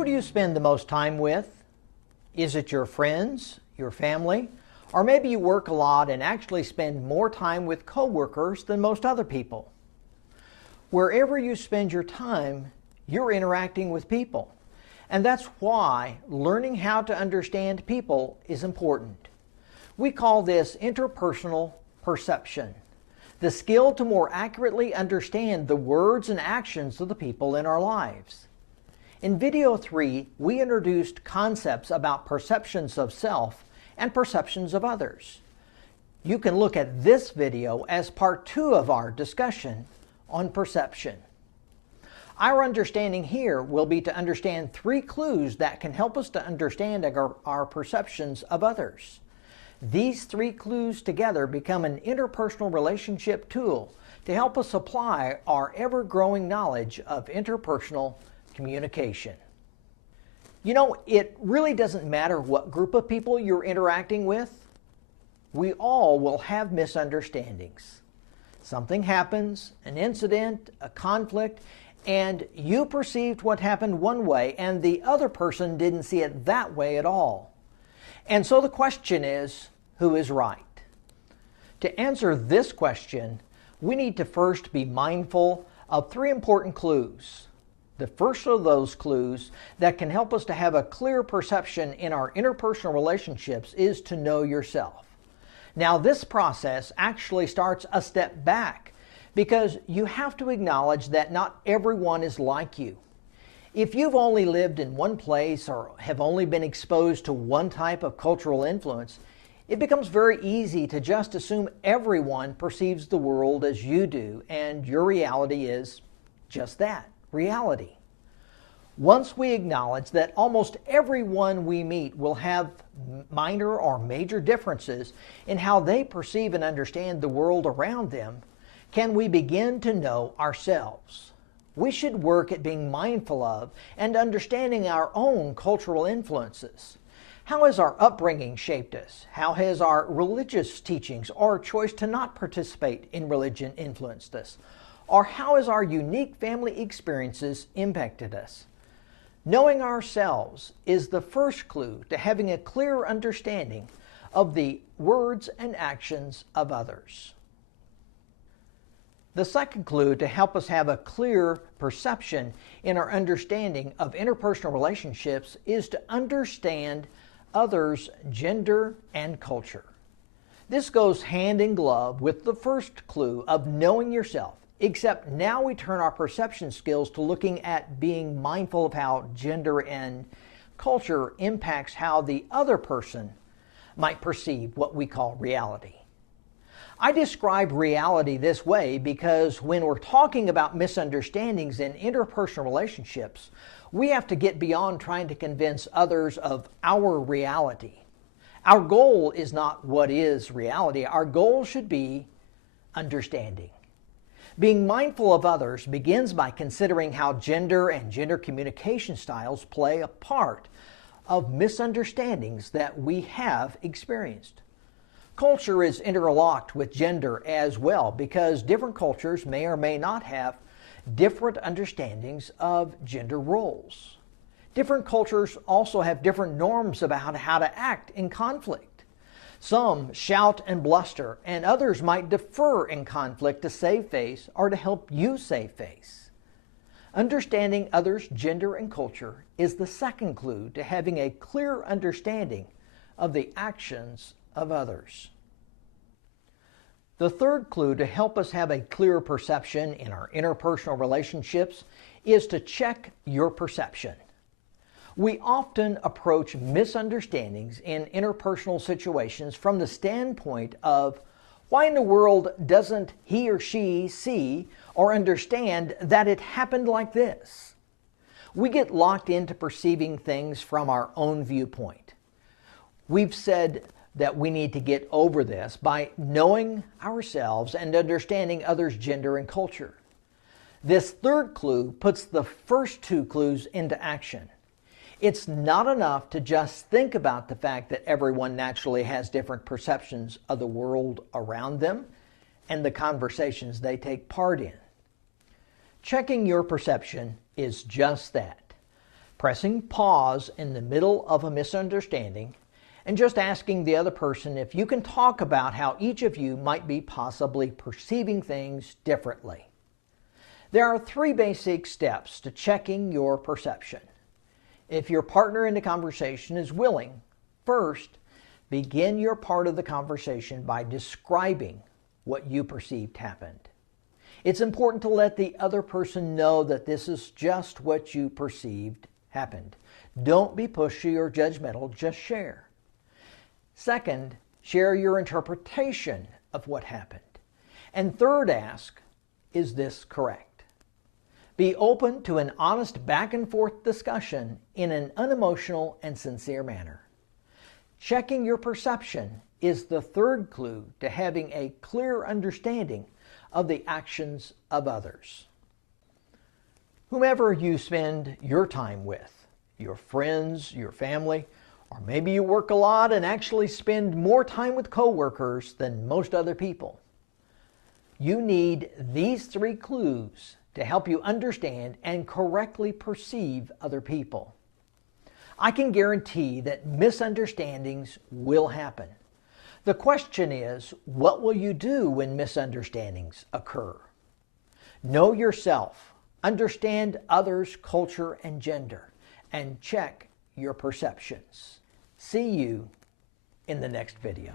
Who do you spend the most time with? Is it your friends, your family, or maybe you work a lot and actually spend more time with coworkers than most other people? Wherever you spend your time, you're interacting with people. And that's why learning how to understand people is important. We call this interpersonal perception, the skill to more accurately understand the words and actions of the people in our lives. In video 3, we introduced concepts about perceptions of self and perceptions of others. You can look at this video as part 2 of our discussion on perception. Our understanding here will be to understand 3 clues that can help us to understand our perceptions of others. These 3 clues together become an interpersonal relationship tool to help us apply our ever-growing knowledge of interpersonal communication. You know, it really doesn't matter what group of people you're interacting with. We all will have misunderstandings. Something happens, an incident, a conflict, and you perceived what happened one way and the other person didn't see it that way at all. And so the question is, who is right? To answer this question, we need to first be mindful of 3 important clues. The first of those clues that can help us to have a clear perception in our interpersonal relationships is to know yourself. Now, this process actually starts a step back because you have to acknowledge that not everyone is like you. If you've only lived in one place or have only been exposed to one type of cultural influence, it becomes very easy to just assume everyone perceives the world as you do, and your reality is just that, reality. Once we acknowledge that almost everyone we meet will have minor or major differences in how they perceive and understand the world around them, can we begin to know ourselves? We should work at being mindful of and understanding our own cultural influences. How has our upbringing shaped us? How has our religious teachings or choice to not participate in religion influenced us? Or how has our unique family experiences impacted us? Knowing ourselves is the first clue to having a clear understanding of the words and actions of others. The second clue to help us have a clear perception in our understanding of interpersonal relationships is to understand others' gender and culture. This goes hand in glove with the first clue of knowing yourself, except now we turn our perception skills to looking at being mindful of how gender and culture impacts how the other person might perceive what we call reality. I describe reality this way because when we're talking about misunderstandings in interpersonal relationships, we have to get beyond trying to convince others of our reality. Our goal is not what is reality. Our goal should be understanding. Being mindful of others begins by considering how gender and gender communication styles play a part of misunderstandings that we have experienced. Culture is interlocked with gender as well because different cultures may or may not have different understandings of gender roles. Different cultures also have different norms about how to act in conflict. Some shout and bluster, and others might defer in conflict to save face or to help you save face. Understanding others' gender and culture is the second clue to having a clear understanding of the actions of others. The third clue to help us have a clear perception in our interpersonal relationships is to check your perception. We often approach misunderstandings in interpersonal situations from the standpoint of why in the world doesn't he or she see or understand that it happened like this? We get locked into perceiving things from our own viewpoint. We've said that we need to get over this by knowing ourselves and understanding others' gender and culture. This third clue puts the first 2 clues into action. It's not enough to just think about the fact that everyone naturally has different perceptions of the world around them and the conversations they take part in. Checking your perception is just that. Pressing pause in the middle of a misunderstanding and just asking the other person if you can talk about how each of you might be possibly perceiving things differently. There are 3 basic steps to checking your perception. If your partner in the conversation is willing, first, begin your part of the conversation by describing what you perceived happened. It's important to let the other person know that this is just what you perceived happened. Don't be pushy or judgmental, just share. Second, share your interpretation of what happened. And third, ask, is this correct? Be open to an honest back and forth discussion in an unemotional and sincere manner. Checking your perception is the third clue to having a clear understanding of the actions of others. Whomever you spend your time with, your friends, your family, or maybe you work a lot and actually spend more time with coworkers than most other people, you need these 3 clues to help you understand and correctly perceive other people. I can guarantee that misunderstandings will happen. The question is, what will you do when misunderstandings occur? Know yourself, understand others' culture and gender, and check your perceptions. See you in the next video.